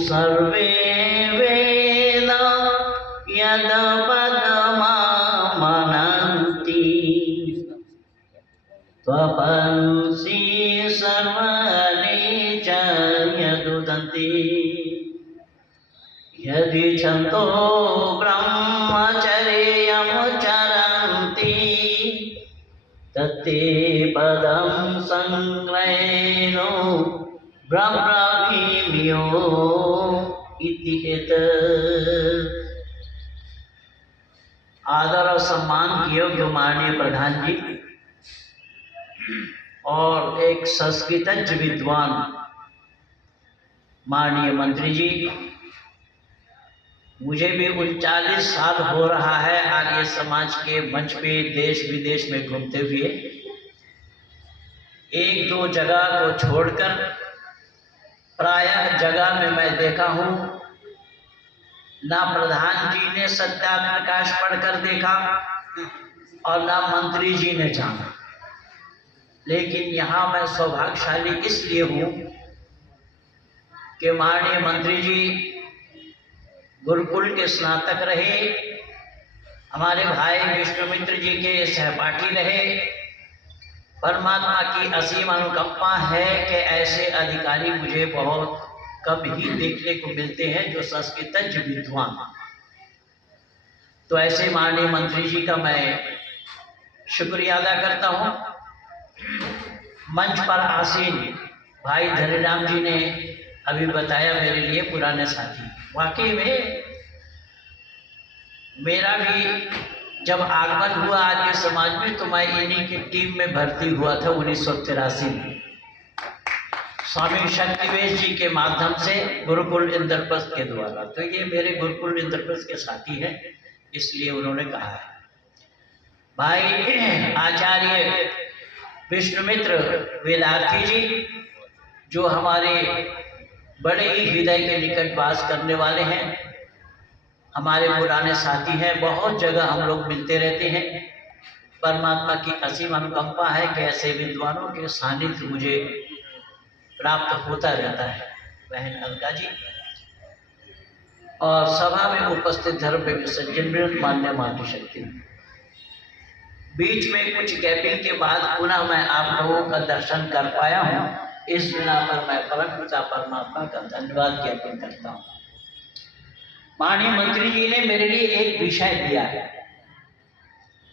सर्वे वेदा यद पदमामनन्ति त्वपंसि सर्वाणि च यदुदन्ति यदि छन्दो ब्रह्मचर्यमुच्चरन्ति तत्ते पदं संग्रहेणो ब्रह्मभिमियो इति आदर और सम्मान के योग्य माननीय प्रधान जी और एक संस्कृतज्ञ विद्वान माननीय मंत्री जी, मुझे भी 39 साल हो रहा है आर्य समाज के मंच पे देश विदेश में घूमते हुए। एक दो जगह को छोड़कर प्रायः जगह में मैं देखा हूँ ना प्रधान जी ने सत्याप्रकाश पढ़कर देखा और ना मंत्री जी ने जाना, लेकिन यहाँ मैं सौभाग्यशाली इसलिए हूँ कि माननीय मंत्री जी गुरुकुल के स्नातक रहे, हमारे भाई विष्णुमित्र जी के सहपाठी रहे। परमात्मा की असीम अनुकंपा है कि ऐसे अधिकारी मुझे बहुत कम ही देखने को मिलते हैं जो संस्कृतज्ञ विद्वान। तो ऐसे माननीय मंत्री जी का मैं शुक्रिया अदा करता हूँ। मंच पर आसीन भाई धनीराम जी ने अभी बताया मेरे लिए पुराने साथी, वाकई में मेरा भी जब आगमन हुआ आर्य समाज में तो मैं इन्हीं की टीम में भर्ती हुआ था 1983 में, स्वामी शक्तिवेश जी के माध्यम से गुरुकुल इंद्रप्रस्थ के द्वारा। तो ये मेरे गुरुकुल इंद्रप्रस्थ के साथी हैं, इसलिए उन्होंने कहा है। भाई आचार्य विष्णुमित्र वेदार्थी जी जो हमारे बड़े ही हृदय के निकट वास करने वाले हैं, हमारे पुराने साथी हैं, बहुत जगह हम लोग मिलते रहते हैं। परमात्मा की असीम अनुकंपा है कि ऐसे विद्वानों के सानिध्य मुझे प्राप्त होता रहता है। बहन अलका जी और सभा में उपस्थित धर्म सज्जन मान्य मातृशक्ति, बीच में कुछ गैपिंग के बाद पुनः मैं आप लोगों का दर्शन कर पाया हूँ। इस बिना पर मैं परम पिता परमात्मा का धन्यवाद ज्ञापन करता हूँ। माननीय मंत्री जी ने मेरे लिए एक विषय दिया है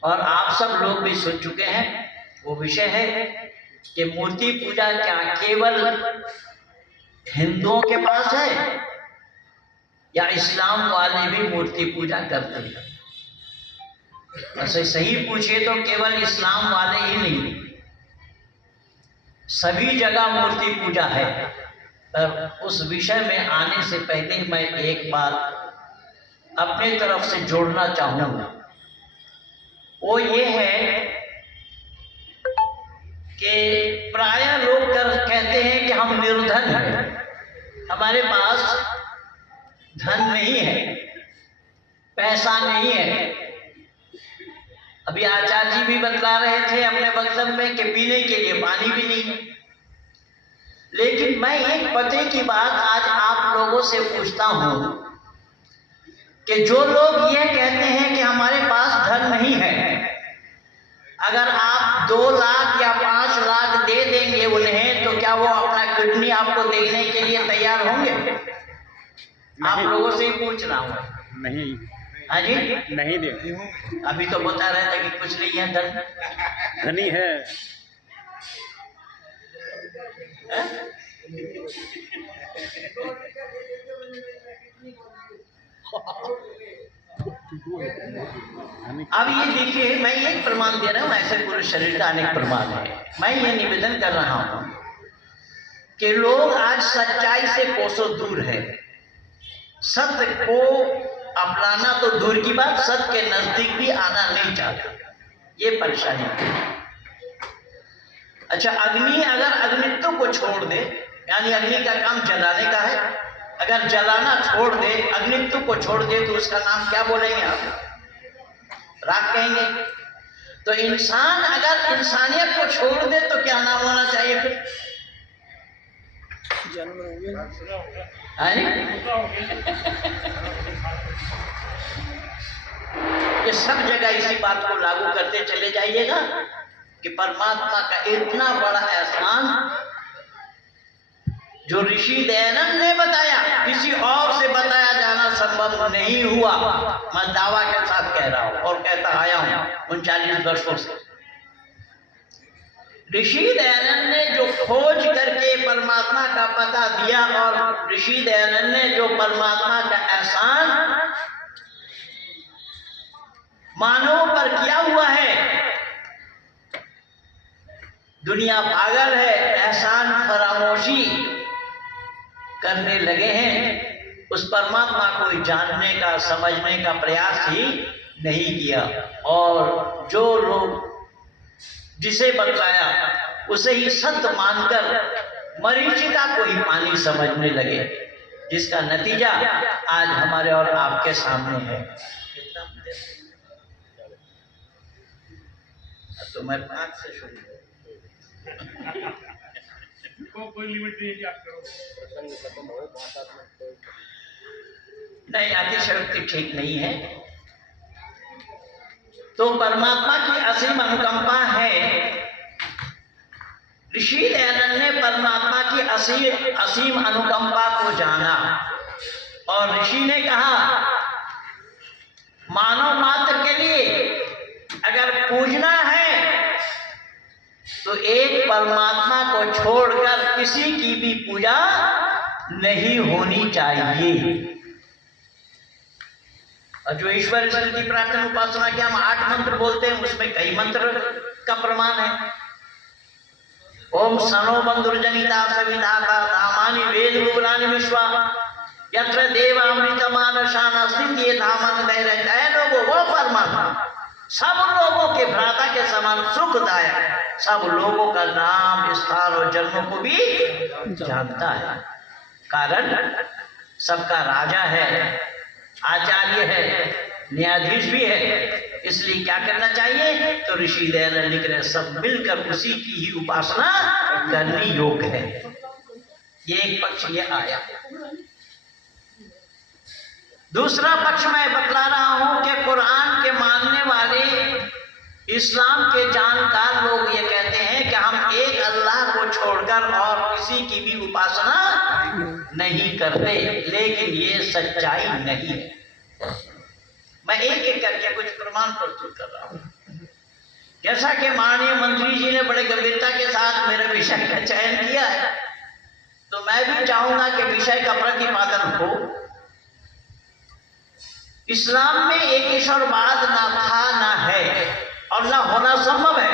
और आप सब लोग भी सुन चुके हैं। वो विषय है कि मूर्ति पूजा क्या केवल हिंदुओं के पास है या इस्लाम वाले भी मूर्ति पूजा करते हैं? ऐसे सही पूछिए तो केवल इस्लाम वाले ही नहीं, सभी जगह मूर्ति पूजा है। पर उस विषय में आने से पहले मैं एक बात अपने तरफ से जोड़ना चाहूंगा। वो ये है कि प्रायः लोग कहते हैं कि हम निर्धन हैं, हमारे पास धन नहीं है, पैसा नहीं है। अभी आचार्य जी भी बतला रहे थे अपने वक्तव्य में कि पीने के लिए पानी भी नहीं है। लेकिन मैं एक पते की बात आज आप लोगों से पूछता हूं कि जो लोग ये कहते हैं कि हमारे पास धन नहीं है, अगर आप 2 लाख या 5 लाख दे देंगे उन्हें तो क्या वो अपना किडनी आपको देने के लिए तैयार होंगे? आप लोगों से ही पूछ रहा हूँ। नहीं। हाँ जी, नहीं दे। अभी तो बता रहे थे कि कुछ नहीं है, धनी है। अब ये देखिए, मैं एक प्रमाण दे रहा हूँ, ऐसे पूरे शरीर का अनेक प्रमाण है। मैं ये निवेदन कर रहा हूँ कि लोग आज सच्चाई से कोसों दूर है। सत्य को अपनाना तो दूर की बात, सत्य के नजदीक भी आना नहीं चाहता, ये परेशानी है। अच्छा, अग्नि अगर अग्नित्व को छोड़ दे, यानी अग्नि का काम जलाने का है, अगर जलाना छोड़ दे, अग्नित्व को छोड़ दे तो उसका नाम क्या बोलेंगे आप? राख कहेंगे। तो इंसान अगर इंसानियत को छोड़ दे तो क्या नाम होना चाहिए फिर? ये सब जगह इसी बात को लागू करते चले जाइएगा कि परमात्मा का इतना बड़ा एहसान जो ऋषि दयानंद ने बताया, किसी और से बताया जाना संभव नहीं हुआ। मैं दावा के साथ कह रहा हूं और कहता आया हूं 39 वर्षों से। ऋषि दयानंद ने जो खोज करके परमात्मा का पता दिया और ऋषि दयानंद ने जो परमात्मा का एहसान मानव पर किया हुआ है, दुनिया पागल है, एहसान फरामोशी करने लगे हैं, उस परमात्मा को जानने का समझने का प्रयास ही नहीं किया। और जो लोग जिसे बतलाया उसे ही सत्य मानकर मरीचिका को ही पानी समझने लगे, जिसका नतीजा आज हमारे और आपके सामने है। तो मैं 5 से शुरू कोई लिमिट नहीं है कि आप करो। नहीं, अतिशयोक्ति ठीक नहीं है। तो परमात्मा की असीम अनुकंपा है। ऋषि दयानंद ने परमात्मा की असीम अनुकंपा को जाना और ऋषि ने कहा मानव मात्र के लिए अगर पूजना है तो एक परमात्मा को छोड़कर किसी की भी पूजा नहीं होनी चाहिए। और जो ईश्वर स्तुति प्रार्थना उपासना के हम 8 मंत्र बोलते हैं, उसमें कई मंत्र का प्रमाण है। ओम सनो बंधुर्जनिता सविता धामानि वेद गुणानि विश्वा यत्र देवामृतमानशान स्थिति धामन दैरय लोगों वो परमात्मा सब लोगों के भ्राता के समान सुखदायक, सब लोगों का नाम स्थान और जन्मों को भी जानता है। कारण सबका राजा है, आचार्य है, न्यायाधीश भी है। इसलिए क्या करना चाहिए? तो ऋषि दयानंद लिख रहे सब मिलकर उसी की ही उपासना करनी योग्य है। ये एक पक्ष ये आया। दूसरा पक्ष मैं बतला रहा हूं कि कुरान के मानने वाले इस्लाम के जानकार लोग ये कहते हैं कि हम एक अल्लाह को छोड़कर और किसी की भी उपासना नहीं करते, लेकिन ये सच्चाई नहीं है। मैं एक एक करके कुछ प्रमाण प्रस्तुत कर रहा हूं। जैसा कि माननीय मंत्री जी ने बड़े गंभीरता के साथ मेरे विषय का चयन किया है, तो मैं भी चाहूंगा कि विषय का प्रतिपादन हो। इस्लाम में एक ईश्वरवाद ना था, ना है और ना होना संभव है।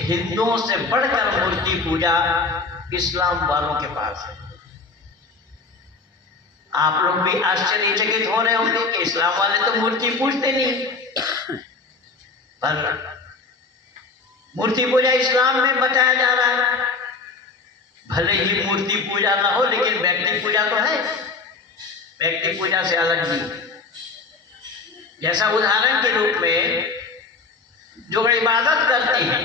हिंदुओं से बढ़कर मूर्ति पूजा इस्लाम वालों के पास है। आप लोग भी आश्चर्यचकित हो रहे होंगे कि इस्लाम वाले तो मूर्ति पूजते नहीं, पर मूर्ति पूजा इस्लाम में बताया जा रहा है। भले ही मूर्ति पूजा ना हो, लेकिन व्यक्ति पूजा तो है। व्यक्ति पूजा से अलग नहीं। जैसा उदाहरण के रूप में जो इबादत करते हैं,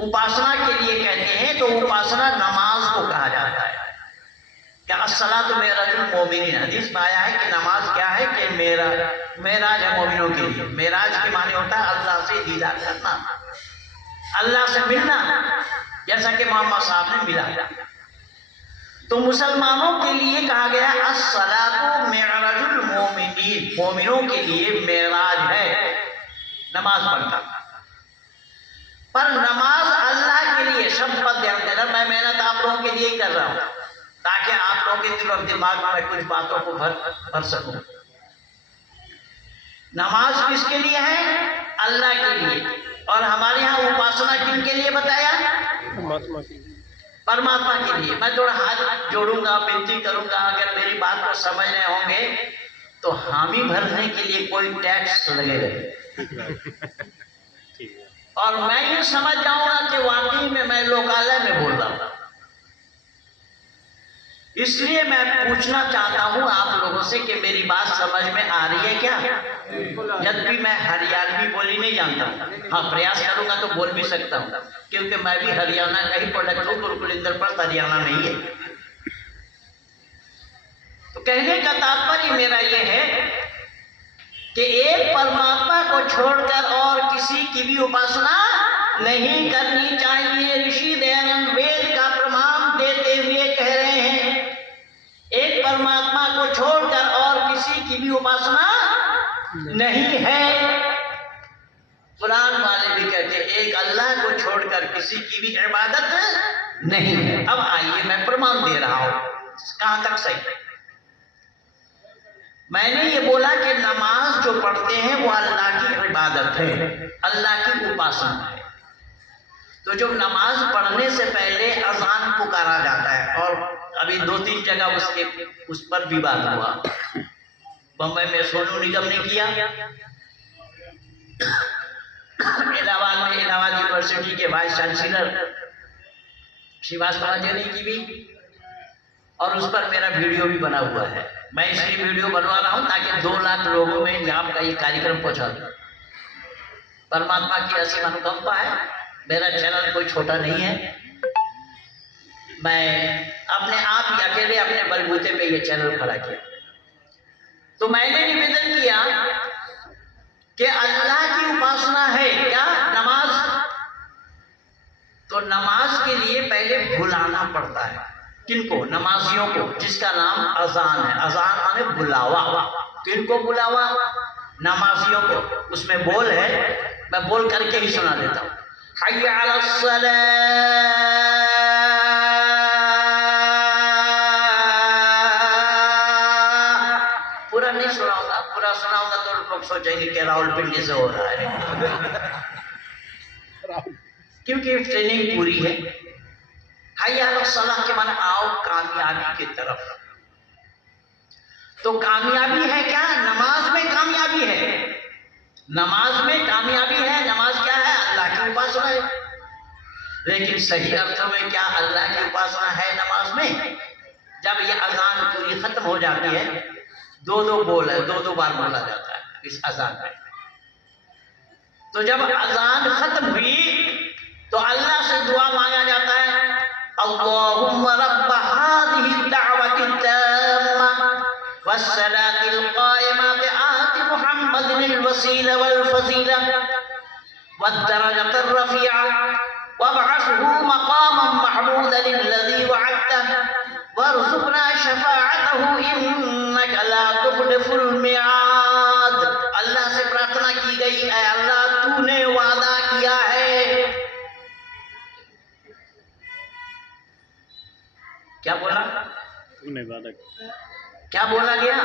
उपासना के लिए कहते हैं, तो उपासना नमाज को कहा जाता है। क्या अस्सलातु मेराजुल मोमिनीन, हदीस में आया है कि नमाज क्या है कि मेराज है मोमिनों के लिए। मेराज के माने होता है अल्लाह से दीदार करना, अल्लाह से मिलना, जैसा कि मोहम्मद साहब ने मिला। तो मुसलमानों के लिए कहा गया अस्सलातु मेराजुल मोमिनीन, मोमिनों के लिए मेराज है नमाज पढ़ना। पर नमाज अल्लाह के लिए, शब्द पर ध्यान देना, मैं मेहनत आप लोगों के लिए ही कर रहा हूं ताकि आप लोगों के दिल और दिमाग में कुछ बातों को भर सकूं। नमाज किसके लिए है? अल्लाह के लिए। और हमारे यहाँ उपासना किनके लिए बताया? परमात्मा के लिए। मैं थोड़ा हाथ जोड़ूंगा, विनती करूंगा, अगर मेरी बात को समझ रहे होंगे तो हामी भरने के लिए कोई टैक्स लगेगा और मैं ये समझ जाऊंगा कि वाकई में मैं लोकालय में बोल रहा हूं। इसलिए मैं पूछना चाहता हूं आप लोगों से कि मेरी बात समझ में आ रही है क्या? यद्यपि मैं हरियाणवी बोली नहीं जानता हूँ, हाँ प्रयास करूंगा तो बोल भी सकता हूँ, क्योंकि मैं भी हरियाणा का ही प्रोडक्ट हूँ, गुरुकुल इंद्रप्रस्थ हरियाणा नहीं है। तो कहने का तात्पर्य मेरा यह है कि एक परमात्मा को छोड़कर और किसी की भी उपासना नहीं करनी चाहिए। ऋषि दयानंद वेद का प्रमाण देते हुए कह रहे हैं, एक परमात्मा को छोड़कर और किसी की भी उपासना नहीं है। कुरान वाले भी कहते हैं एक अल्लाह को छोड़कर किसी की भी इबादत नहीं है। अब आइए मैं प्रमाण दे रहा हूं, कहां तक सही है। मैंने ये बोला कि नमाज जो पढ़ते हैं वो अल्लाह की इबादत है, अल्लाह की उपासना है। तो जब नमाज पढ़ने से पहले अजान पुकारा जाता है, और अभी 2-3 जगह उस पर विवाद हुआ। बम्बई में सोनू निगम ने किया, इलाहाबाद में इलाहाबाद यूनिवर्सिटी के वाइस चांसलर श्रीवास्तव जी ने की भी, और उस पर मेरा वीडियो भी बना हुआ है। मैं इसलिए वीडियो बनवा रहा हूं ताकि 2 लाख लोगों में आपका ये कार्यक्रम पहुंचा दूं। परमात्मा की असीम अनुकंपा है, मेरा चैनल कोई छोटा नहीं है। मैं अपने आप ही अकेले अपने बलबूते पे ये चैनल खड़ा किया। तो मैंने निवेदन किया कि अल्लाह की उपासना है क्या? नमाज। तो नमाज के लिए पहले बुलाना पड़ता है। किनको? नमाजियों को, जिसका नाम अजान है। अजान माने बुलावा। किनको बुलावा? नमाजियों को। उसमें बोल है, मैं बोल करके ही सुना देता हूँ। हय्या अलस सलाह, पूरा नहीं सुनाऊंगा, पूरा सुनाऊंगा तो लोग सोचेंगे कि रावलपिंडी से हो रहा है, क्योंकि ट्रेनिंग पूरी है। हय्या अलस सलाह के माने आओ कामयाबी की तरफ। तो कामयाबी है क्या? नमाज में कामयाबी है, नमाज में कामयाबी है। नमाज क्या है? अल्लाह की उपासना है। लेकिन सही अर्थों में क्या अल्लाह की उपासना है नमाज में? जब ये अजान पूरी खत्म हो जाती है, 2-2 बोल है, 2-2 बार बोला जाता है इस अजान में। तो जब अजान खत्म हुई तो अल्लाह से दुआ मांगा जाता है, अल्लाहुम्मा रब्ब हादिहि दावति ताम्मा वस्सलातिल कायमा आति मुहम्मदिल वसीला वल फजीला वद्दरजतर रफीआ वबअसहु मकामम महमूदन लज़ी वअदतह वरज़ुकना शफाअतहु इन्नका ला तुखलिफुल मिआद। अल्लाह से प्रार्थना की गई, ऐ अल्लाह तूने वादा किया है। क्या बोला? तूने वादा किया। क्या बोला गया?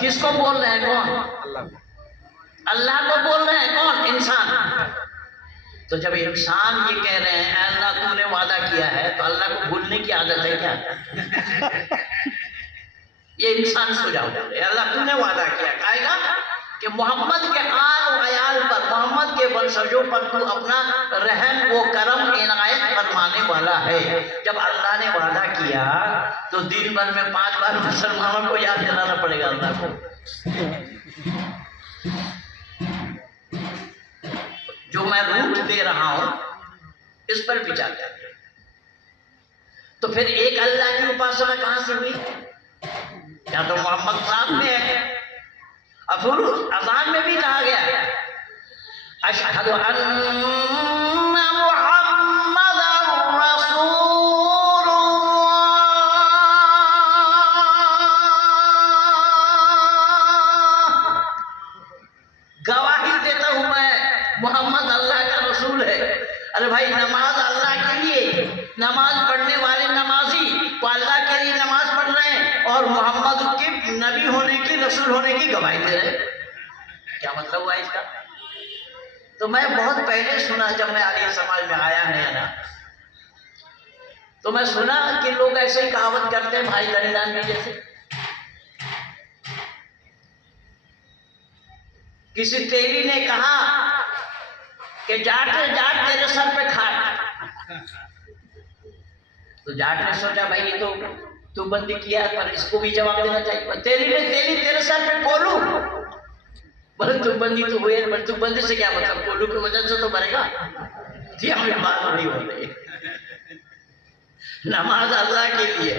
किसको बोल रहे हैं? कौन? अल्लाह को बोल रहे हैं। कौन? इंसान। तो जब इंसान ये कह रहे हैं अल्लाह तूने वादा किया है, तो अल्लाह को भूलने की आदत है क्या? ये इंसान सुझाव दे रहे, अल्लाह तूने वादा किया, कहेगा कि मोहम्मद के आल अयाल पर, मोहम्मद के वंशजों पर तू अपना रहम वो करम इनायत फरमाने वाला है। जब अल्लाह ने वादा किया तो दिन भर में 5 बार मुसलमानों को याद दिलाना पड़ेगा अल्लाह को। जो मैं रूट दे रहा हूं इस पर विचार करें। तो फिर एक अल्लाह की उपासना कहां से हुई? या तो मोहम्मद साहब में है, और फिर अज़ान में भी कहा गया है अशहदु अन्ना मुहम्मदर रसूलुल्लाह। गवाही देता हूं मैं मोहम्मद अल्लाह का रसूल है। अरे भाई, नमाज अल्लाह के लिए, नमाज पढ़ने वाले नमाजी तो अल्लाह के लिए नमाज पढ़ रहे हैं और मोहम्मद के नबी होने की, रसूल होने की गवाही दे रहे हैं। क्या मतलब हुआ इसका? तो मैं बहुत पहले सुना, जब मैं आर्य समाज में आया नया ना, तो मैं सुना कि लोग ऐसे ही कहावत करते हैं भाई दरिंदान की जैसे। किसी तेली ने कहा कि जाट जाट तेरे सर पे खाट। तो जाट ने सोचा भाई ये तो तू बंदी किया पर इसको भी जवाब देना चाहिए। तेरे सर पे कोलू, बोले तू बंदी तो हुए, पर तू बंदी से क्या मतलब, कोलू की वजह से तो मरेगा। हमें बात नहीं हो रही। नमाज अल्लाह के लिए,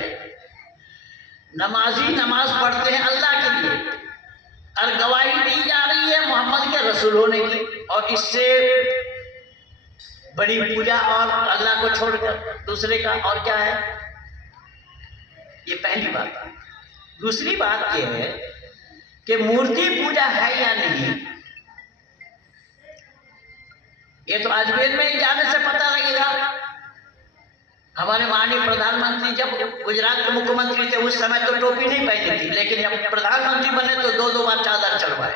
नमाजी नमाज पढ़ते हैं अल्लाह के लिए, और गवाही दी जा रही है मोहम्मद के रसूल होने की, और इससे बड़ी पूजा और अल्लाह को छोड़कर दूसरे का और क्या है। ये पहली बात। दूसरी बात यह है कि मूर्ति पूजा है या नहीं, ये तो अजमेर में ही जाने से पता लगेगा। हमारे माननीय प्रधानमंत्री जब गुजरात के मुख्यमंत्री थे उस समय तो टोपी नहीं पहनी थी, लेकिन जब प्रधानमंत्री बने तो 2-2 बार चादर चढ़वाए,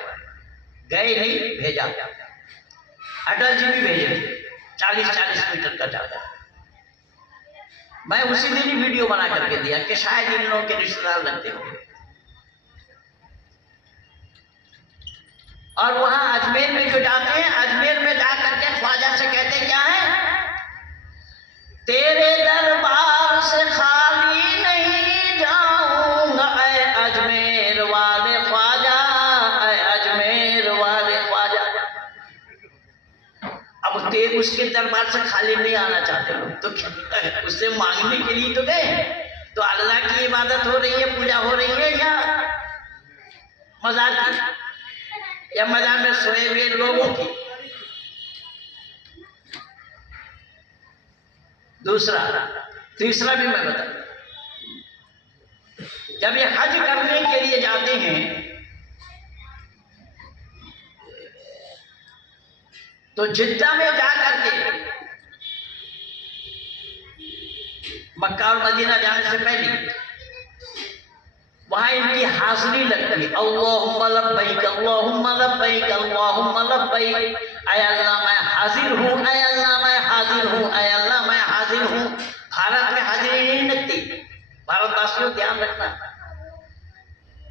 गए नहीं भेजा। अटल जी भी भेजे 40-40 मीटर का चादर। मैं उसी दिन ही वीडियो बना करके दिया कि शायद इन लोगों के रिश्तेदार लगते होंगे। और वहां अजमेर में जो जाते हैं, अजमेर में जा करके ख्वाजा से कहते क्या है, तेरे दरबार से खाली नहीं जाऊंगा ऐ अजमेर वाले ख्वाजा, ऐ अजमेर वाले ख्वाजा। अब ते उसके दरबार से खाली नहीं आना चाहते लोग, तो उससे मांगने के लिए तो गए। तो अल्लाह की इबादत हो रही है, पूजा हो रही है, या मजार की, या मजार में सोए हुए लोगों की। दूसरा, तीसरा भी मैं बता, जब ये हज करने के लिए जाते हैं तो जिद्दा में जा करके मक्का और मदीना जाने से पहले वहां इनकी हाजिरी लगती है। अल्लाहुम्मा लब्बैक अल्लाहुम्मा लब्बैक अल्लाहुम्मा लब्बैक, ऐ अल्लाह मैं हाजिर हूँ, ऐ अल्लाह मैं हाजिर हूँ, ऐ अल्लाह मैं हाजिर हूँ। भारत में हाजिरी नहीं लगती। भारतवासियों ध्यान रखना,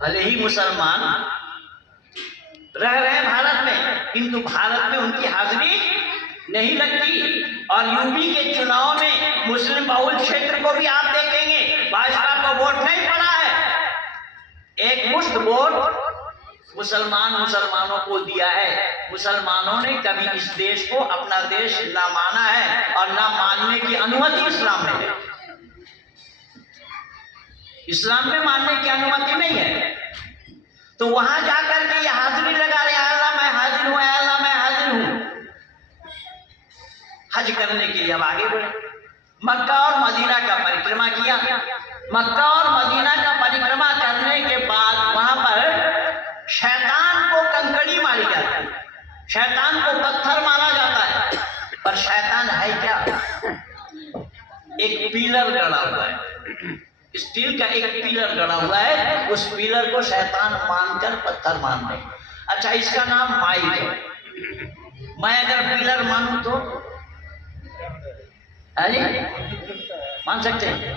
भले ही मुसलमान रह रहे हैं भारत में, किंतु भारत में उनकी हाजिरी नहीं लगती। और यूपी के चुनाव में मुस्लिम बहुल क्षेत्र को भी आप देखेंगे, भाजपा को वोट नहीं पड़ा है, एक मुश्त वोट मुसलमानों को दिया है। मुसलमानों ने कभी इस देश को अपना देश ना माना है और ना मानने की अनुमति इस्लाम में है। इस्लाम में मानने की अनुमति नहीं है। तो वहां जाकर के ये हाजिरी लगा रहे, अल्लाह मैं हाजिर हूं, अल्लाह मैं हाजिर हूं, हज करने के लिए अब आगे बढ़े। मक्का और मदीना का परिक्रमा किया। मक्का और मदीना का परिक्रमा करने के बाद वहां पर शैतान को कंकड़ी मारी जाती है, शैतान को पत्थर मारा जाता है। पर शैतान है क्या? एक पिलर गड़ा हुआ है, स्टील का एक पिलर गड़ा हुआ है, उस पिलर को शैतान मानकर पत्थर मार रहे। अच्छा, इसका नाम माई है। मैं अगर पिलर मानूं तो अरे मान सकते हैं?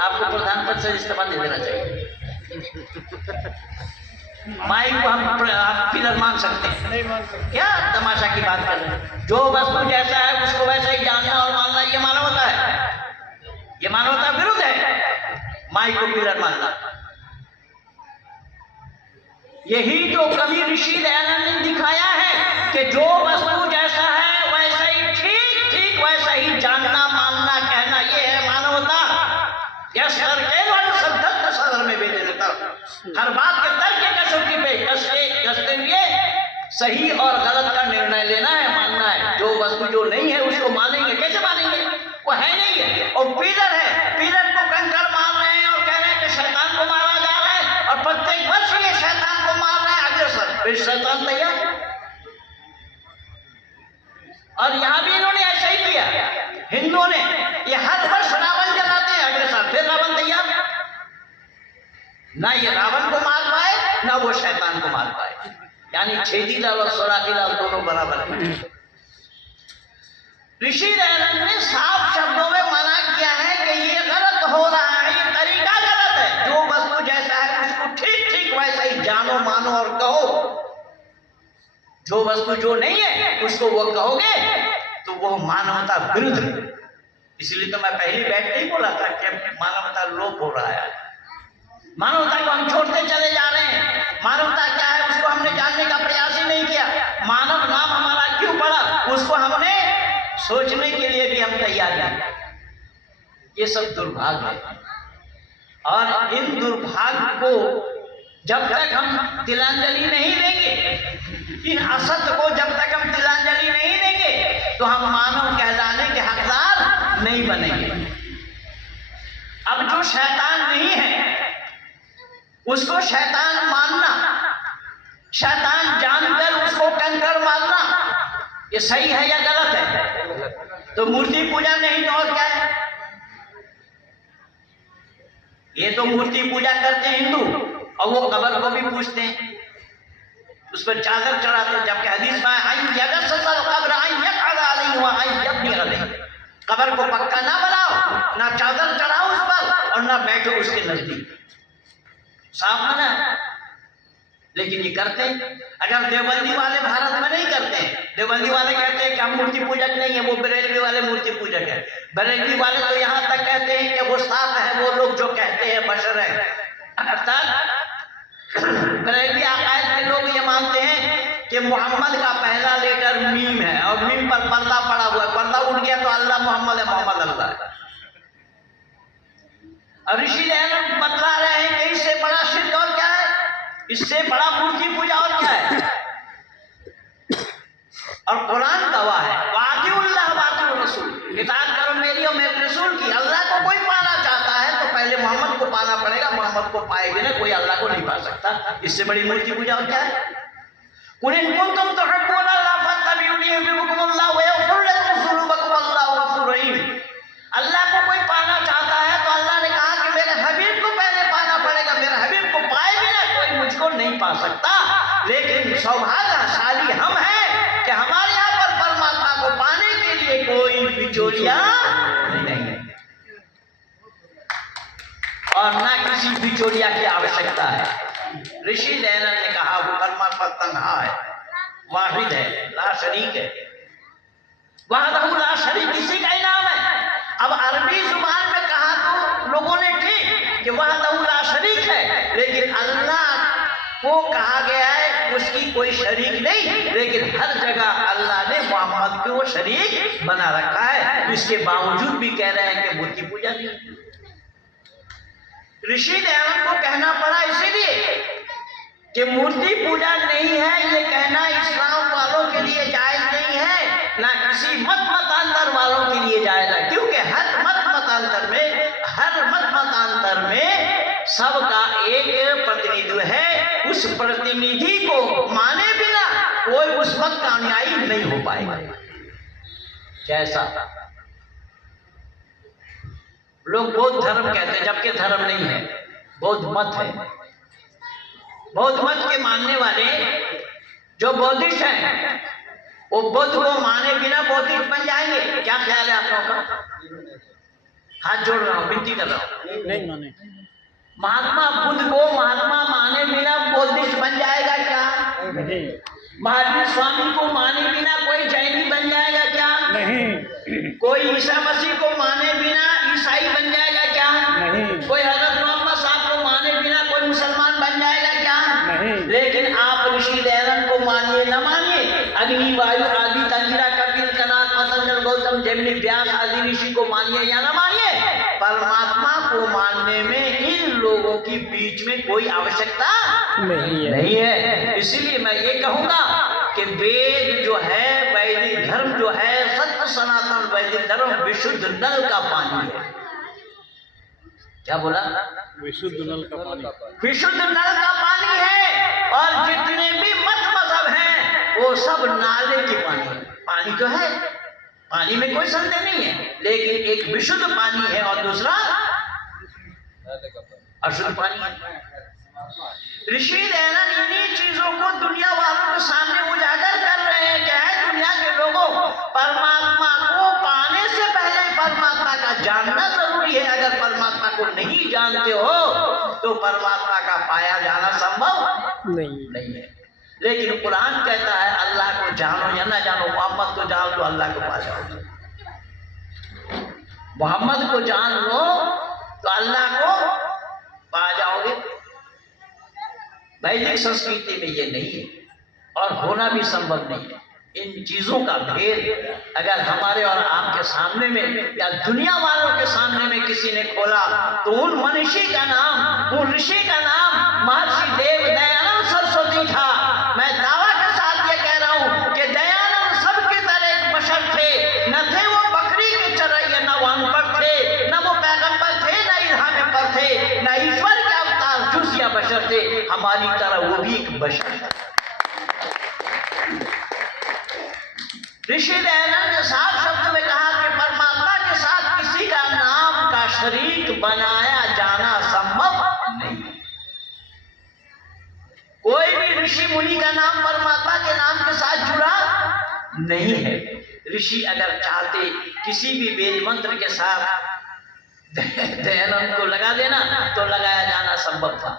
आपको प्रधान पद से इस्तीफा दे देना चाहिए। माई को हम पिलर मान सकते हैं क्या? तमाशा की बात कर रहे हैं। जो वस्तु जैसा है उसको वैसा ही जानना और मानना, ये मानवता है, ये मानवता विरुद्ध है माई को पिलर मानना। यही तो कवि ऋषि दयानंद ने दिखाया है कि जो वस्तु जैसा है वैसा ही ठीक वैसा ही जानना, मानना, कहना, ये है मानवता। यह सर के सदर में भेजे देता, हर बात के तर्क के कसौटी पे कसते हुए सही और गलत का निर्णय लेना है, मानना है। जो वस्तु जो नहीं है उसको मानेंगे, कैसे मानेंगे? वो है नहीं है। और पिलर है, पिलर को कंकड़ मार रहे हैं और कह रहे हैं कि शैतान को मारा जा रहा है, और प्रत्येक वर्ष ये शैतान को मार रहे हैं अग्रसर। फिर शैतान तैयार। और यहां भी इन्होंने ऐसा ही किया, हिंदुओं ने। ये हर वर्ष रावण जलाते हैं अग्रसर, फिर रावण तैयार। ना ये रावण को मार पाए, ना वो शैतान को मार पाए। यानी छेदी लाल और सोराखी लाल दोनों बराबर हैं। ऋषि दयानंद ने साफ शब्दों में मना किया है कि ये गलत हो रहा है, ये तरीका गलत है। जो वस्तु जैसा है उसको ठीक वैसा ही जानो, मानो और कहो। जो वस्तु जो नहीं है उसको वो कहोगे तो वो मानवता विरुद्ध है। इसलिए तो मैं पहली बैठ नहीं बोला था कि मानवता लोप हो रहा है। मानवता को हम छोड़ते चले जा रहे हैं। मानवता क्या है उसको हमने जानने का प्रयास ही नहीं किया। मानव नाम हमारा क्यों पड़ा उसको हमने सोचने के लिए भी हम तैयार नहीं। ये सब दुर्भाग्य है और इन दुर्भाग्य को जब तक हम तिलांजलि नहीं देंगे, इन असत्य को जब तक हम तिलांजलि नहीं देंगे तो हम मानव कहलाने के हकदार नहीं बनेंगे। अब जो शैतान नहीं है उसको शैतान मानना, शैतान जानकर उसको कंकर मारना, ये सही है या गलत है? तो मूर्ति पूजा नहीं तो और क्या है? ये तो मूर्ति पूजा करते हैं हिंदू और वो कब्र को भी पूछते हैं, उस पर चादर चढ़ाते हैं। जबकि हदीस में कब्र को पक्का ना बनाओ, ना चादर चढ़ाओ उस पर और ना बैठो उसके नजदीक, साफ मना है। लेकिन ये करते हैं। अगर देवबंदी वाले भारत में नहीं करते हैं, देवबंदी वाले कहते हैं कि हम मूर्ति पूजक नहीं है, वो बरेलवी वाले मूर्ति पूजक है। बरेलवी वाले तो यहाँ तक कहते हैं कि वो साफ है, वो लोग जो कहते हैं बशर है। अर्थात बरेलवी अकायद के लोग ये मानते हैं कि मोहम्मद का पहला लेटर मीम है और मीम पर पर्दा पड़ा हुआ है, पर्दा उठ गया तो अल्लाह मोहम्मद है, मोहम्मद अल्लाह है। और ऋषि दयानंद बतला रहे हैं कि इससे बड़ा शिर्क और क्या है, इससे बड़ा मूर्ति पूजा और क्या है। और कुरान गवाह है, वातिउल्लाह वातिउर रसूल, इताअत करो मेरी और मेरे रसूल की। अल्लाह को कोई पाना चाहता है तो पहले मोहम्मद को पाना पड़ेगा, मोहम्मद को पाए बिना कोई अल्लाह को नहीं पा सकता। इससे बड़ी मूर्ति पूजा और क्या है। कुल इन कुंतुम तुहिब्बूना अल्लाह फत्तबिऊनी युहिब्बुकुमुल्लाह व यग़फिर लकुम ज़ुनूबकुम वल्लाहु गफूरुर रहीम। अल्लाह को कोई पाना चाहता है तो अल्लाह ने कहा कि मेरे हबीब को पहले पाना पड़ेगा, मेरे हबीब को पाए बिना कोई मुझको नहीं पा सकता। लेकिन सौभाग्यशाली हम हैं कि हमारे यहाँ पर परमात्मा को पाने के लिए कोई बिचौलिया नहीं है और ना किसी बिचौलिया की आवश्यकता है। ऋषि दयानंद ने कहा वो परमात्मा तन्हा है, वाहिद है, ला शरीक है, वहदहू ला शरीक, किसी का ही नाम है। अब अरबी जुबान में कहा तो लोगों ने ठीक कि वहदहू ला शरीक है, लेकिन अल्लाह को कहा गया है उसकी कोई शरीक नहीं। लेकिन हर जगह अल्लाह ने मोहम्मद को शरीक बना रखा है, इसके बावजूद भी कह रहे हैं कि मूर्ति पूजा नहीं। ऋषि दयानंद को कहना पड़ा इसीलिए कि मूर्ति पूजा नहीं है, ये कहना इस्लाम वालों के लिए जायज नहीं है, ना किसी मतांतर वालों के लिए जायज है। क्योंकि हर मतांतर में सबका एक प्रतिनिधि है, उस प्रतिनिधि को माने बिना कोई उस मत का अनुयायी नहीं हो पाएगा। जैसा लोग बौद्ध धर्म कहते हैं जबकि धर्म नहीं है, बौद्ध मत है। बौद्ध मत के मानने वाले जो बौद्धिस्ट हैं वो बुद्ध को माने बिना बौद्धिस्ट बन जाएंगे। क्या ख्याल है आप लोगों का? हाथ जोड़ रहा हूँ, विनती कर रहा हूँ। नहीं माने। महात्मा बुद्ध को महात्मा माने बिना बौद्धिस्ट बन जाएगा क्या? नहीं। महावीर स्वामी को माने बिना कोई जैनी बन जाएगा क्या? नहीं। कोई ईसा मसीह को माने बिना ईसाई बन जाएगा क्या? नहीं। कोई हजरत मोहम्मद साहब को माने बिना कोई मुसलमान बन जाएगा क्या? नहीं। लेकिन आप ऋषि दयानंद को मानिए न मानिए, अग्नि वायु आदि तंजिरा कपिल कनाद पतंजल गौतम जैमिनी व्यास आदि ऋषि को मानिए या न मानिए, परमात्मा को मानने में इन लोगों की बीच में कोई आवश्यकता नहीं है। इसीलिए मैं ये कहूंगा कि वेद जो है, वैदिक धर्म जो है, सत्य सनातन वैदिक धर्म विशुद्ध नल का पानी है। क्या बोला? विशुद्ध नल का पानी। विशुद्ध नल का पानी है और जितने भी मत मजहब हैं वो सब नाले के पानी है। पानी तो है, पानी में कोई संदेह नहीं है, लेकिन एक विशुद्ध पानी है और दूसरा अशुद्ध पानी है। ऋषि दयानंद इन्हीं चीजों को दुनिया वालों के सामने उजागर कर रहे हैं। क्या है? दुनिया के लोगों, परमात्मा को पाने से पहले परमात्मा का जानना जरूरी है। अगर परमात्मा को नहीं जानते हो तो परमात्मा का पाया जाना संभव नहीं है। लेकिन कुरान कहता है अल्लाह को जानो या ना जानो, मोहम्मद को जानो तो अल्लाह को पा जाओ। मोहम्मद को जान लो तो अल्लाह को पा जाओगे। वैदिक संस्कृति में ये नहीं है और होना भी संभव नहीं है। इन चीजों का भेद अगर हमारे और आपके सामने में या दुनिया वालों के सामने में किसी ने खोला तो उन मनीषी का नाम, उन ऋषि का नाम महर्षि देव दयानंद सरस्वती था। मैं दावा के साथ ये कह रहा हूं कि दयानंद सबकी तरह एक बशर थे। न थे वो बकरी के चरैया, न वो अनपढ़ थे, न वो पैगंबर थे, न इल्हाम पर थे, न ईश्वर के अवतार जुज़ या बशर थे। हमारी तरह वो भी एक बशर था। ऋषि दयानंद ने साफ शब्द में कहा कि परमात्मा के साथ किसी का नाम का शरीक बनाया जाना संभव नहीं। कोई भी ऋषि मुनि का नाम परमात्मा के नाम के साथ जुड़ा नहीं है। ऋषि अगर चाहते किसी भी वेद मंत्र के साथ दयानंद को लगा देना तो लगाया जाना संभव था,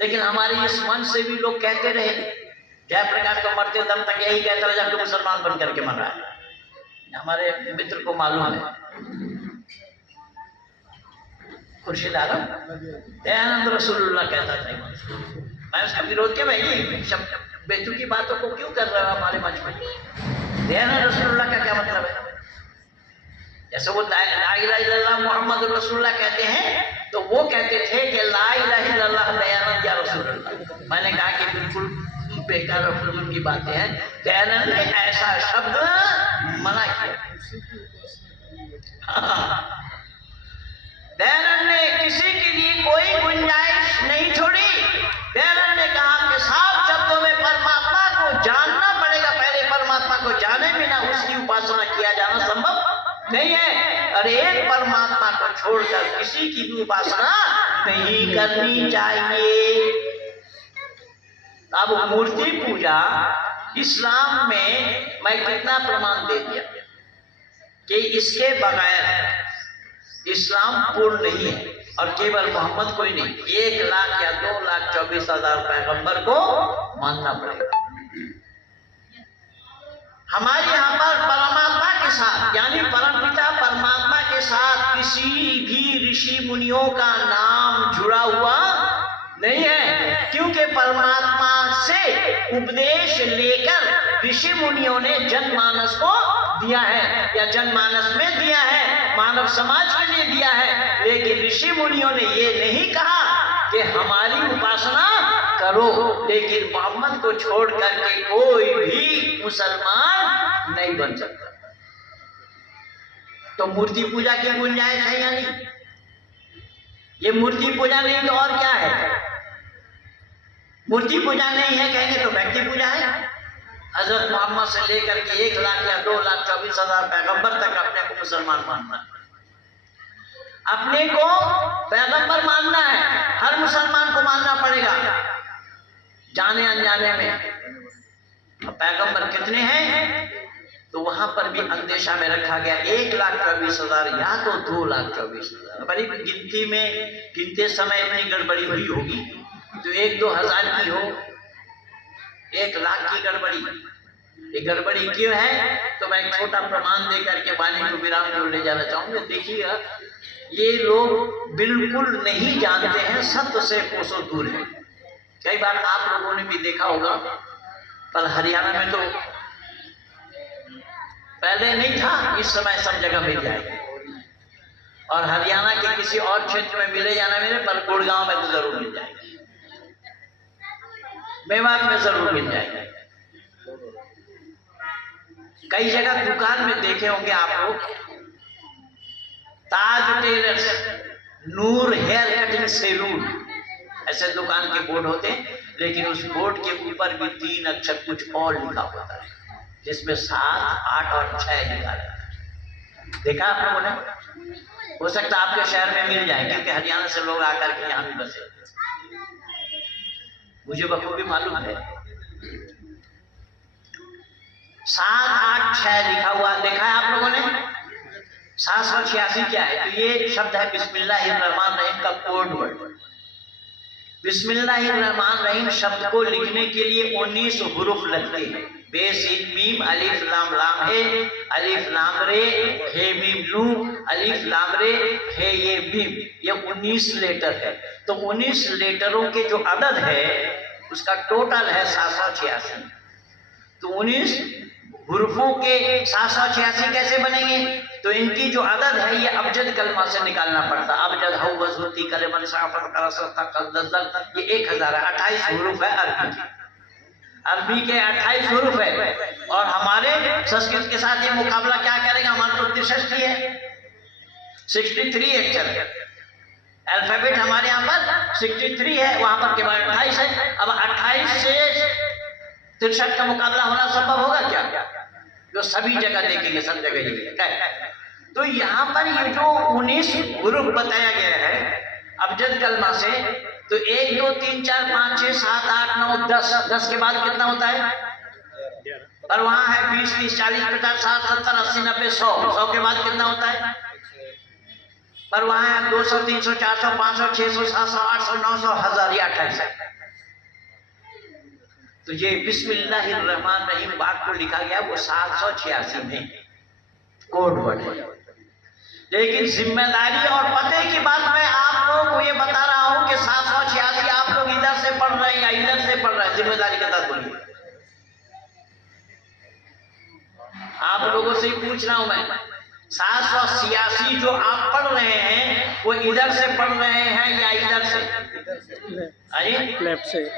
लेकिन हमारे इस मन से भी लोग कहते रहे। जयप्रकाश तो मरते दम तक यही कहता रहा जब मुसलमान बन करके मर रहा है। हमारे मित्र को मालूम है, खुर्शीद आलम दयानंद रसूलुल्लाह कहता था। मैं उसका विरोध किया, भाई सब बेतुकी बातों को क्यों कर रहा है हमारे मंच में? दयानंद रसूलुल्लाह का क्या मतलब है? जैसे वो ला इलाहा इल्लल्लाह मुहम्मद रसूलुल्लाह कहते हैं तो वो कहते थे कि ला इलाहा इल्लल्लाह दयानंद या रसूलुल्लाह। मैंने कहा कि बिल्कुल बेकार और फिल्म की बातें हैं। दयानंद ने ऐसा शब्द मना किया। दयानंद ने किसी के लिए कोई गुंजाइश नहीं छोड़ी। दयानंद ने कहा कि साफ शब्दों में परमात्मा को जानना पड़ेगा। पहले परमात्मा को जाने बिना उसकी उपासना किया जाना संभव नहीं है। और एक परमात्मा को छोड़कर किसी की भी उपासना नहीं करनी चाहिए। अब मूर्ति पूजा इस्लाम में मैं कितना प्रमाण दे दिया कि इसके बगैर इस्लाम पूर्ण नहीं है। और केवल मोहम्मद को ही नहीं, 1 लाख या 2,24,000 पैगंबर को मानना पड़ेगा। हमारे यहाँ पर परमात्मा के साथ यानी परमपिता परमात्मा के साथ किसी भी ऋषि मुनियों का नाम जुड़ा हुआ नहीं है, क्योंकि परमात्मा से उपदेश लेकर ऋषि मुनियों ने जनमानस को दिया है या जनमानस में दिया है, मानव समाज के लिए दिया है। लेकिन ऋषि मुनियों ने ये नहीं कहा कि हमारी उपासना करो, लेकिन मोहम्मद को छोड़ करके कोई भी मुसलमान नहीं बन सकता। तो मूर्ति पूजा की गुंजाइश है या नहीं? ये मूर्ति पूजा नहीं तो और क्या है? मूर्ति पूजा नहीं है कहेंगे तो व्यक्ति पूजा है। हजरत मोहम्मद से लेकर के 1 लाख या 2,24,000 पैगंबर तक अपने को मुसलमान मानना है, अपने को पैगंबर मानना है। हर मुसलमान को मानना पड़ेगा जाने अनजाने में। पैगंबर कितने हैं तो वहां पर भी अंदेशा में रखा गया 1,24,000 या तो 2,24,000। बड़ी गिनती में गिनते समय इतनी गड़बड़ी हुई होगी तो 1-2 हज़ार की हो, 1 लाख की गड़बड़ी। ये गड़बड़ी क्यों है तो मैं एक छोटा प्रमाण दे करके वाणी को विराम को ले जाना चाहूंगा। देखिएगा, ये लोग बिल्कुल नहीं जानते हैं, सत्य से कोसों दूर है। कई बार आप लोगों ने भी देखा होगा, पर हरियाणा में तो पहले नहीं था, इस समय सब जगह मिल जाएगा। और हरियाणा के किसी और क्षेत्र में मिले या ना मिले, पर गुड़गांव में तो जरूर मिल जाएगी, मेवात में जरूर मिल जाएगी। कई जगह दुकान में देखे होंगे आप लोग, ताज टेलर्स, नूर हेयर कटिंग सैलून, ऐसे दुकान के बोर्ड होते हैं। लेकिन उस बोर्ड के ऊपर भी 3 अक्षर कुछ और लिखा होता है, जिसमें 7, 8 और 6 लिखा रहता है। देखा आप लोगों ने? हो सकता है आपके शहर में मिल जाए, क्योंकि हरियाणा से लोग आकर के यहाँ भी बसे, मुझे बखूबी मालूम है। 7, 8, 6 लिखा हुआ देखा है आप लोगों ने? 786 क्या है? तो ये शब्द है बिस्मिल्लाहिर्रहमानिर्रहीम का कोड वर्ड। बिस्मिल्लाहिर्रहमानिर्रहीम शब्द को लिखने के लिए 19 हुरूफ लगते हैं। बे सीन मीम अलिफ लाम लाम है, अलिफ लाम रे हे मीम नून, अलिफ लाम रे हे ये मीम, ये 19 लेटर है। तो 19 लेटरों के जो अदद है उसका टोटल है 786। तो 19 हुर्फों के 786 कैसे बनेंगे? तो इनकी जो अदद है ये अबजद कलमा से निकालना पड़ता। अबजद हव वज़ूती कलमन साफत करसता कददल, ये 1000 है। 28 हुरूफ है अरबी के 28 हुरूफ है। और हमारे संस्कृत के साथ ये मुकाबला क्या करेगा? हमारा तो 63 है, 63 एक्चुअल अल्फाबेट हमारे यहाँ पर 63 है, वहां पर केवल 28 है। अब 28 से 63 का मुकाबला होना संभव होगा क्या? जो सभी जगह देखेंगे, सब जगह ये। तो यहाँ पर ये जो 19 हुरूफ बताया गया है अबजद कलमा से, तो 1 2 3 4 5 6 7 8 9 10, 10 के बाद कितना होता है? पर वहां है 20 30 40 50 60 70 80 90 100 के बाद कितना होता है? पर वहां है 200 300 400 500 600 700 800 900 1000, ये 28 है। तो ये बिस्मिल्लाहिर्रहमानिर्रहीम बात को लिखा गया वो 786 में कोड वर्ड है। लेकिन जिम्मेदारी और पते की बात मैं आप लोगों को ये बता रहा हूं कि 786 आप लोग इधर से पढ़ रहे हैं या इधर से पढ़ रहे हैं, जिम्मेदारी के साथ बोलिए। आप लोगों से ही पूछ रहा हूं मैं, 786 जो आप पढ़ रहे हैं वो इधर से पढ़ रहे हैं या इधर से? अरे लेफ्ट से।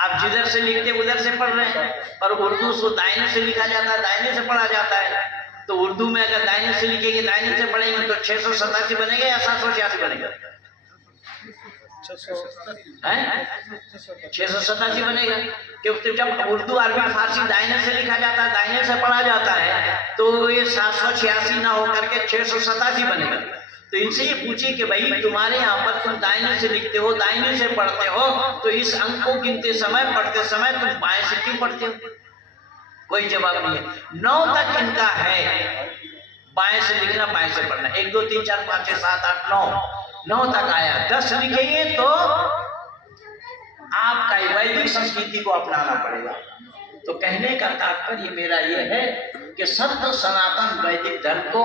आप जिधर से लिखते उधर से पढ़ रहे हैं, पर उर्दू को दाहिने से लिखा जाता है, दाहिने से पढ़ा जाता है। तो उर्दू में अगर दाहिने से लिखेंगे, दाहिने से पढ़ेंगे तो 687 बनेगा या 786 बनेगा? 687 बनेगा। क्योंकि जब उर्दू अरबी फारसी दाहिने से लिखा जाता है, दाहिने से पढ़ा जाता है, तो ये 786 ना होकर के 687 बनेगा। तो इनसे ये पूछिए कि भाई तुम्हारे यहाँ पर तुम दाहिने से लिखते हो, दाहिने से पढ़ते हो, तो इस अंक को गिनते समय, पढ़ते समय तुम बाएं से क्यों पढ़ते हो? कोई जवाब नहीं है। 9 तक इनका है, बाएं से लिखना, बाएं से पढ़ना। 1 2 3 4 5 6 7 8 9 तक आया। 10 लिखेंगे तो आपका वैदिक संस्कृति को अपनाना पड़ेगा। तो कहने का तात्पर्य मेरा यह है कि सत्य सनातन वैदिक धर्म को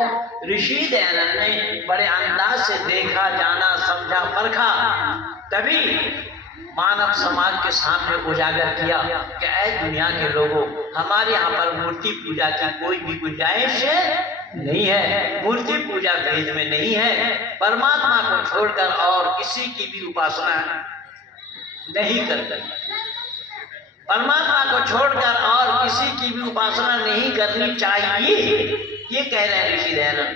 ऋषि दयानंद ने बड़े अंदाज से देखा, जाना, समझा, परखा, तभी मानव समाज के सामने उजागर किया कि ऐ दुनिया के लोगों, हमारे यहाँ पर मूर्ति पूजा की कोई भी गुंजाइश नहीं है। मूर्ति पूजा वेद में नहीं है। परमात्मा को छोड़कर और किसी की भी उपासना नहीं करते। परमात्मा को छोड़कर और किसी की भी उपासना नहीं करनी चाहिए, ये कह रहे हैं ऋषि दयानंद।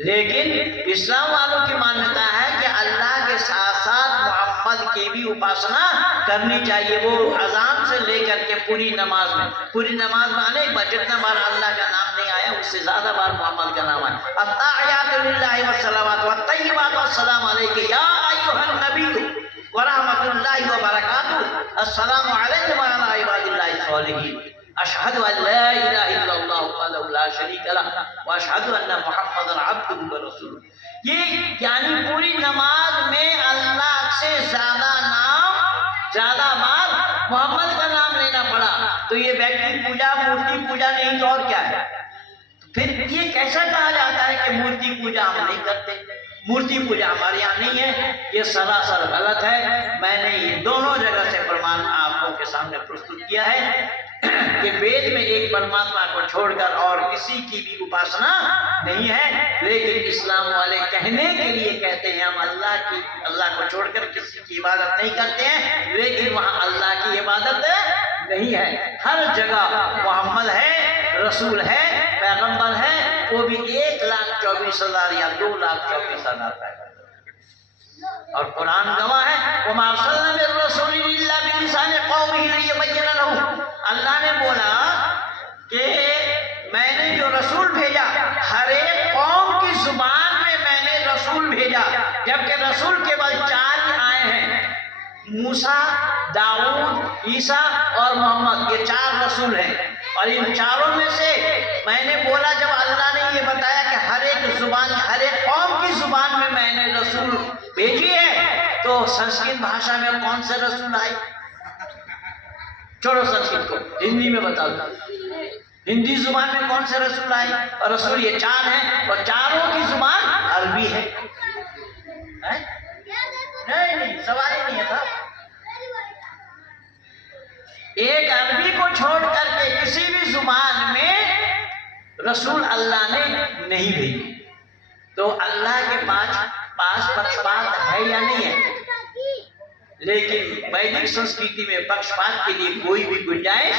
लेकिन इस्लाम वालों की मान्यता है कि अल्लाह के साथ साथ मोहम्मद की भी उपासना करनी चाहिए। वो अजान से लेकर के पूरी नमाज में अनेक बार, जितना बार अल्लाह का नाम नहीं आया उससे ज्यादा बार मोहम्मद का नाम आया। अत्ताहियातु लिल्लाहि वस्सलावातु वत्तय्यिबातु अस्सलामु अलैका या अय्युहन नबिय्यु व रहमतुल्लाहि व बरकातुहू अस्सलामु अलैना व अला इबादिल्लाहि सालिहीन अशहदु अन ला इलाहा इल्लल्लाह वहदहु ला शरीका लह व अशहदु अन्ना मुहम्मदन अब्दुहु व रसूलुहु। ये यानी पूरी नमाज में अल्लाह से ज्यादा बार मोहम्मद का नाम लेना पड़ा। तो ये व्यक्ति पूजा, मूर्ति पूजा नहीं तो और क्या है? फिर ये कैसा कहा जाता है कि मूर्ति पूजा हम नहीं करते? मूर्ति पूजा हमारे यहाँ नहीं है, ये सरासर गलत है। मैंने ये दोनों जगह से प्रमाण आप लोगों के सामने प्रस्तुत किया है कि वेद में एक परमात्मा को छोड़कर और किसी की भी उपासना नहीं है। लेकिन इस्लाम वाले कहने के लिए कहते हैं हम अल्लाह को छोड़कर किसी की इबादत नहीं करते हैं, लेकिन वहाँ अल्लाह की इबादत नहीं है। हर जगह मोहम्मद है, रसूल है, पैगंबर है, वो भी 1,24,000 या 2,24,000 पैगंबर। और कुरान गवाह है, वमा अरसलना मिर रसूलिन इल्ला बिलिसानि कौमिही लियुबय्यिना लहुम। अल्लाह ने बोला कि मैंने जो रसूल भेजा हर एक कौम की जुबान में मैंने रसूल भेजा, जबकि रसूल केवल 4 ही आए हैं, मूसा, दाऊद, ईसा और मोहम्मद, ये 4 रसूल हैं। और इन चारों में से मैंने बोला, जब अल्लाह ने ये बताया कि हर एक जुबान, हर एक कौम की जुबान में मैंने रसूल भेजी है, तो संस्कृत भाषा में कौन से रसूल आए? छोड़ो संस्कृत को, हिंदी में बता दो। हिंदी जुबान में कौन से रसूल आए? और रसूल ये 4 हैं और चारों की जुबान अरबी है। नहीं, सवाल ही नहीं है साहब। एक अरबी को छोड़ करके किसी भी जुबान में रसूल अल्लाह ने नहीं भेजे। तो अल्लाह के पास पक्षपात है या नहीं है? लेकिन वैदिक संस्कृति में पक्षपात के लिए कोई भी गुंजाइश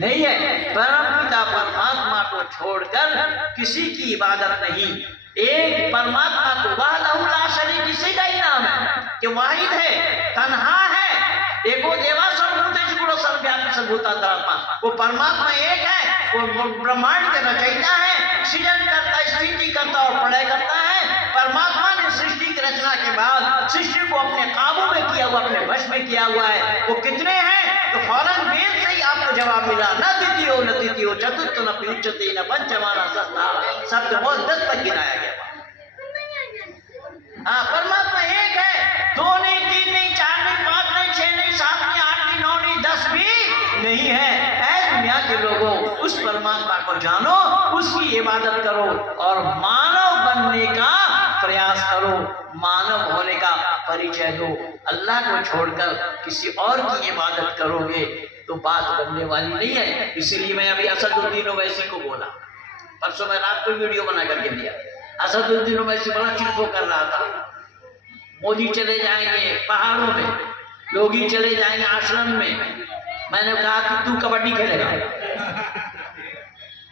नहीं है। परम पिता परमात्मा को छोड़कर किसी की इबादत नहीं। एक परमात्मा को वहदहु ला शरीक, इसी का ही नाम है कि वाहिद है, तन्हा है, एको देवा सर्वभूतेषु गुणो सर्वव्यापी सर्वभूतान्तरात्मा। वो परमात्मा एक है, वो ब्रह्मांड के रचयिता है, सृजन करता है, स्थिति करता और प्रलय करता है। परमात्मा ने सृष्टि की रचना के बाद सृष्टि को अपने काबू में किया हुआ, अपने वश में किया हुआ है। वो कितने हैं? तो फौरन वेद से ही आपको जवाब मिला, न द्वितीयो न तृतीयो चतुर्थ न पंचते न पंचमा न षष्ठा, शब्द बहुत 10 तक गिनाया गया। हाँ, परमात्मा एक है, 2 नहीं, 3 नहीं, 4 नहीं, 5 नहीं, 6 नहीं, 7 नहीं, 8 नहीं, 9 नहीं, 10 भी नहीं है। ऐ दुनिया के लोगों, उस परमात्मा को जानो, उसकी इबादत करो और मानव बनने का प्रयास करो, मानव होने का परिचय दो। अल्लाह को छोड़कर किसी और की इबादत करोगे तो बात बनने वाली नहीं है। इसीलिए मैं अभी असदुद्दीन ओवैसी को बोला, परसों मैं रात को वीडियो बना करके दिया। असदुद्दीन ओवैसी बड़ा चिंता कर रहा था, मोदी चले जाएंगे पहाड़ों में, योगी चले जाएंगे आश्रम में। मैंने कहा कि तू कबड्डी खेलेगा?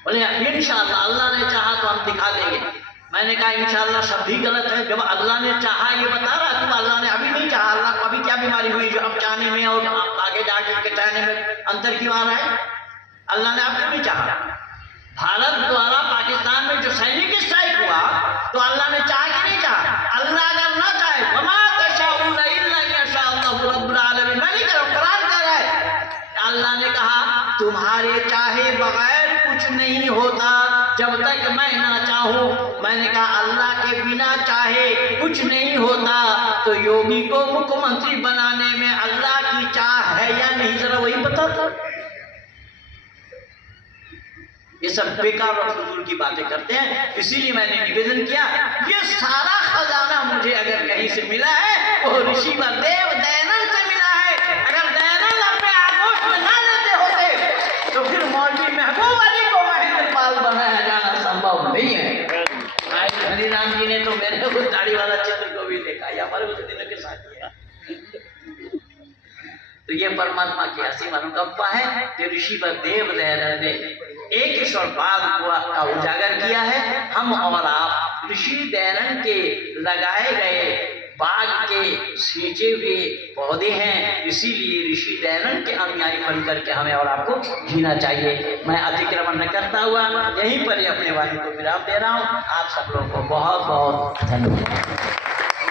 बोले इंशाअल्लाह, अल्लाह ने चाहा तो हम दिखा देंगे। मैंने कहा इंशाअल्लाह सब भी गलत है। जब अल्लाह ने चाहा ये बता रहा तुम, अल्लाह ने अभी नहीं चाहा। अल्लाह को अभी क्या बीमारी हुई जो अब चाहने में और आगे जाके के चाहने में अंतर क्यों आ रहा है? अल्लाह ने अभी नहीं चाहा। भारत द्वारा पाकिस्तान में जो सैनिक स्ट्राइक हुआ तो अल्लाह ने चाहा कि नहीं चाहा? अल्लाह अगर ना चाहे, वमा तशाऊना इल्ला यशाअल्लाहु रब्बुल आलमीन, मैं नहीं कह रहा, कुरान कह रहा है। अल्लाह ने कहा तुम्हारे चाहे बगैर कुछ नहीं होता जब तक मैं ना चाहूं। मैंने कहा अल्लाह के बिना चाहे कुछ नहीं होता। तो योगी को मुख्यमंत्री बनाने में अल्लाह की चाह है या नहीं, जरा वही बता दो। ये सब बेकार और फजूल की बातें करते हैं। इसीलिए मैंने निवेदन किया, ये सारा खजाना मुझे अगर कहीं से मिला है वो ऋषि देव दयानंद से मिला है। अगर दयानंद अपने आगोश में ना लेते होते तो फिर मौलवी महबूब अली को महेंद्रपाल बनाया जाना संभव नहीं है। हरिराम जी ने तो मेरे को दाढ़ी वाला चित्र को भी देखा, या हमारे उस दिन के साथ किया। तो ये परमात्मा की असीम अनुकंपा है कि ऋषि देव दयानंद ने एक ईश्वर पाद का उजागर किया है। हम और आप ऋषि दयानंद के लगाए गए बाग के सींचे हुए पौधे हैं। इसीलिए ऋषि दयानंद के अनुयायी बन करके हमें और आपको जीना चाहिए। मैं अतिक्रमण न करता हुआ यहीं पर ही अपने वाणी को विराम दे रहा हूँ। आप सब लोगों को बहुत बहुत धन्यवाद।